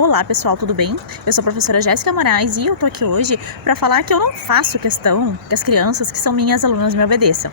Olá pessoal, tudo bem? Eu sou a professora Jéssica Moraes e eu tô aqui hoje para falar que eu não faço questão que as crianças que são minhas alunas me obedeçam.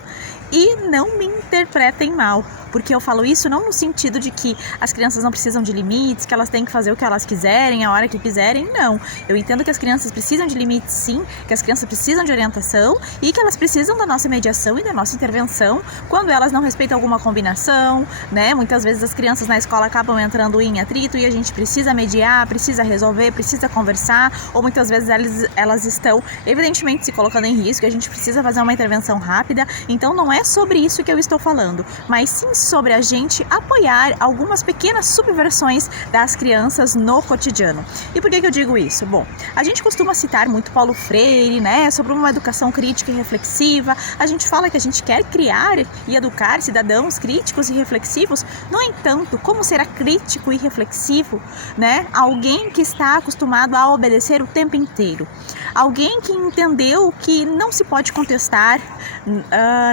E não me interpretem mal, porque eu falo isso não no sentido de que as crianças não precisam de limites, que elas têm que fazer o que elas quiserem, a hora que quiserem, não. Eu entendo que as crianças precisam de limites sim, que as crianças precisam de orientação e que elas precisam da nossa mediação e da nossa intervenção quando elas não respeitam alguma combinação, né? Muitas vezes as crianças na escola acabam entrando em atrito e a gente precisa mediar, precisa resolver, precisa conversar, ou muitas vezes elas estão evidentemente se colocando em risco e a gente precisa fazer uma intervenção rápida. Então não é sobre isso que eu estou falando, mas sim sobre a gente apoiar algumas pequenas subversões das crianças no cotidiano. E por que eu digo isso? Bom, a gente costuma citar muito Paulo Freire, né, sobre uma educação crítica e reflexiva. A gente fala que a gente quer criar e educar cidadãos críticos e reflexivos. No entanto, como será crítico e reflexivo, né? Alguém que está acostumado a obedecer o tempo inteiro. Alguém que entendeu que não se pode contestar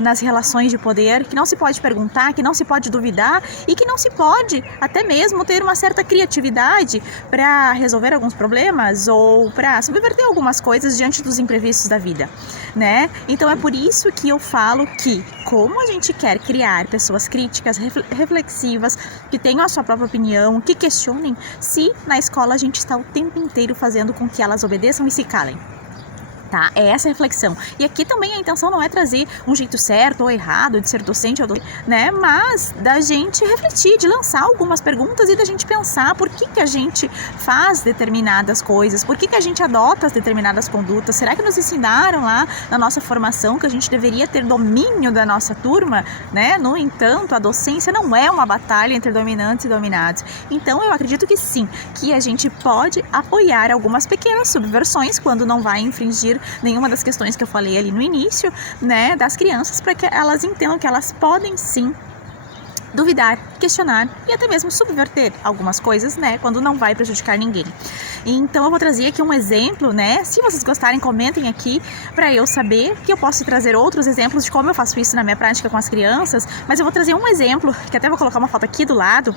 nas relações de poder, que não se pode perguntar, que não se pode duvidar e que não se pode até mesmo ter uma certa criatividade para resolver alguns problemas ou para subverter algumas coisas diante dos imprevistos da vida, né? Então é por isso que eu falo que, como a gente quer criar pessoas críticas, reflexivas, que tenham a sua própria opinião, que questionem, se na escola a gente está o tempo inteiro fazendo com que elas obedeçam e se calem. Tá? É essa a reflexão. E aqui também a intenção não é trazer um jeito certo ou errado de ser docente ou né? Mas da gente refletir, de lançar algumas perguntas e da gente pensar por que a gente faz determinadas coisas, por que a gente adota as determinadas condutas. Será que nos ensinaram lá na nossa formação que a gente deveria ter domínio da nossa turma, né? No entanto, a docência não é uma batalha entre dominantes e dominados. Então eu acredito que sim, que a gente pode apoiar algumas pequenas subversões quando não vai infringir nenhuma das questões que eu falei ali no início, né, das crianças, para que elas entendam que elas podem sim duvidar, questionar e até mesmo subverter algumas coisas, né, quando não vai prejudicar ninguém. Então eu vou trazer aqui um exemplo, né, se vocês gostarem, comentem aqui para eu saber, que eu posso trazer outros exemplos de como eu faço isso na minha prática com as crianças, mas eu vou trazer um exemplo, que até vou colocar uma foto aqui do lado,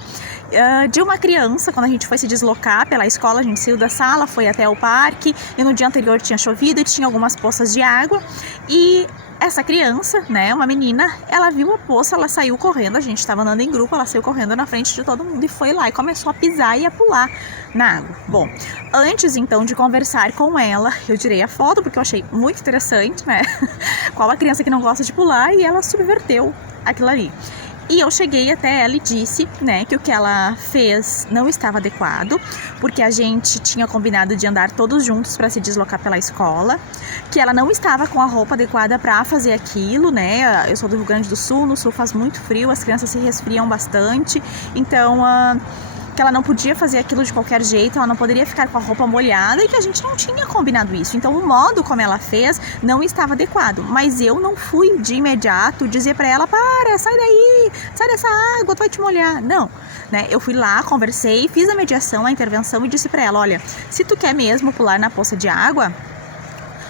de uma criança, quando a gente foi se deslocar pela escola, a gente saiu da sala, foi até o parque, e no dia anterior tinha chovido e tinha algumas poças de água, e essa criança, né, uma menina, ela viu a poça, ela saiu correndo, a gente estava andando em grupo, ela saiu correndo na frente de todo mundo e foi lá e começou a pisar e a pular na água. Bom, antes então de conversar com ela, eu tirei a foto porque eu achei muito interessante, né, qual a criança que não gosta de pular, e ela subverteu aquilo ali. E eu cheguei até ela e disse, né, que o que ela fez não estava adequado, porque a gente tinha combinado de andar todos juntos para se deslocar pela escola, que ela não estava com a roupa adequada para fazer aquilo, né? Eu sou do Rio Grande do Sul, no Sul faz muito frio, as crianças se resfriam bastante, então que ela não podia fazer aquilo de qualquer jeito, ela não poderia ficar com a roupa molhada e que a gente não tinha combinado isso. Então o modo como ela fez não estava adequado, mas eu não fui de imediato dizer para ela, para, sai daí, sai dessa água, tu vai te molhar. Não, né? Eu fui lá, conversei, fiz a mediação, a intervenção e disse para ela, olha, se tu quer mesmo pular na poça de água,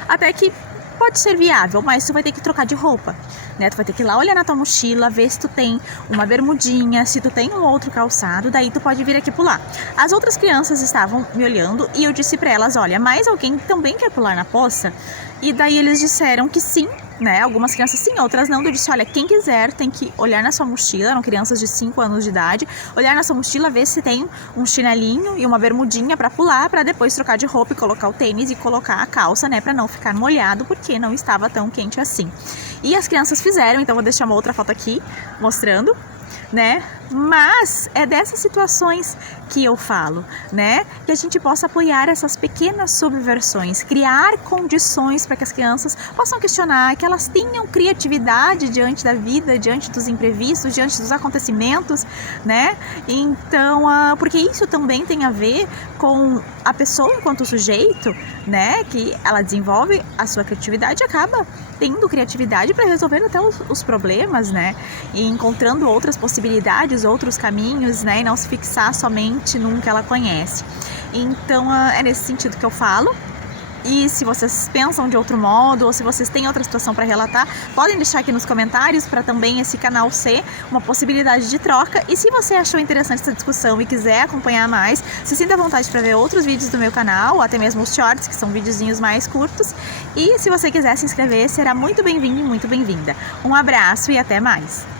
até que pode ser viável, mas tu vai ter que trocar de roupa, né? Tu vai ter que ir lá olhar na tua mochila, ver se tu tem uma bermudinha, se tu tem um outro calçado, daí tu pode vir aqui pular. As outras crianças estavam me olhando e eu disse para elas, olha, mais alguém também quer pular na poça? E daí eles disseram que sim, né? Algumas crianças sim, outras não. Eu disse, olha, quem quiser tem que olhar na sua mochila, eram crianças de 5 anos de idade, olhar na sua mochila, ver se tem um chinelinho e uma bermudinha para pular, para depois trocar de roupa e colocar o tênis e colocar a calça, né, para não ficar molhado, porque não estava tão quente assim. E as crianças fizeram, então vou deixar uma outra foto aqui mostrando, né? Mas é dessas situações que eu falo, né? Que a gente possa apoiar essas pequenas subversões, criar condições para que as crianças possam questionar, que elas tenham criatividade diante da vida, diante dos imprevistos, diante dos acontecimentos, né? Então, porque isso também tem a ver com a pessoa enquanto sujeito, né? Que ela desenvolve a sua criatividade e acaba tendo criatividade para resolver até os problemas, né? E encontrando outras possibilidades, outros caminhos, né? E não se fixar somente num que ela conhece. Então, é nesse sentido que eu falo, E se vocês pensam de outro modo ou se vocês têm outra situação para relatar, podem deixar aqui nos comentários para também esse canal ser uma possibilidade de troca. E se você achou interessante essa discussão e quiser acompanhar mais, se sinta à vontade para ver outros vídeos do meu canal, ou até mesmo os shorts, que são videozinhos mais curtos. E se você quiser se inscrever, será muito bem-vindo e muito bem-vinda. Um abraço e até mais!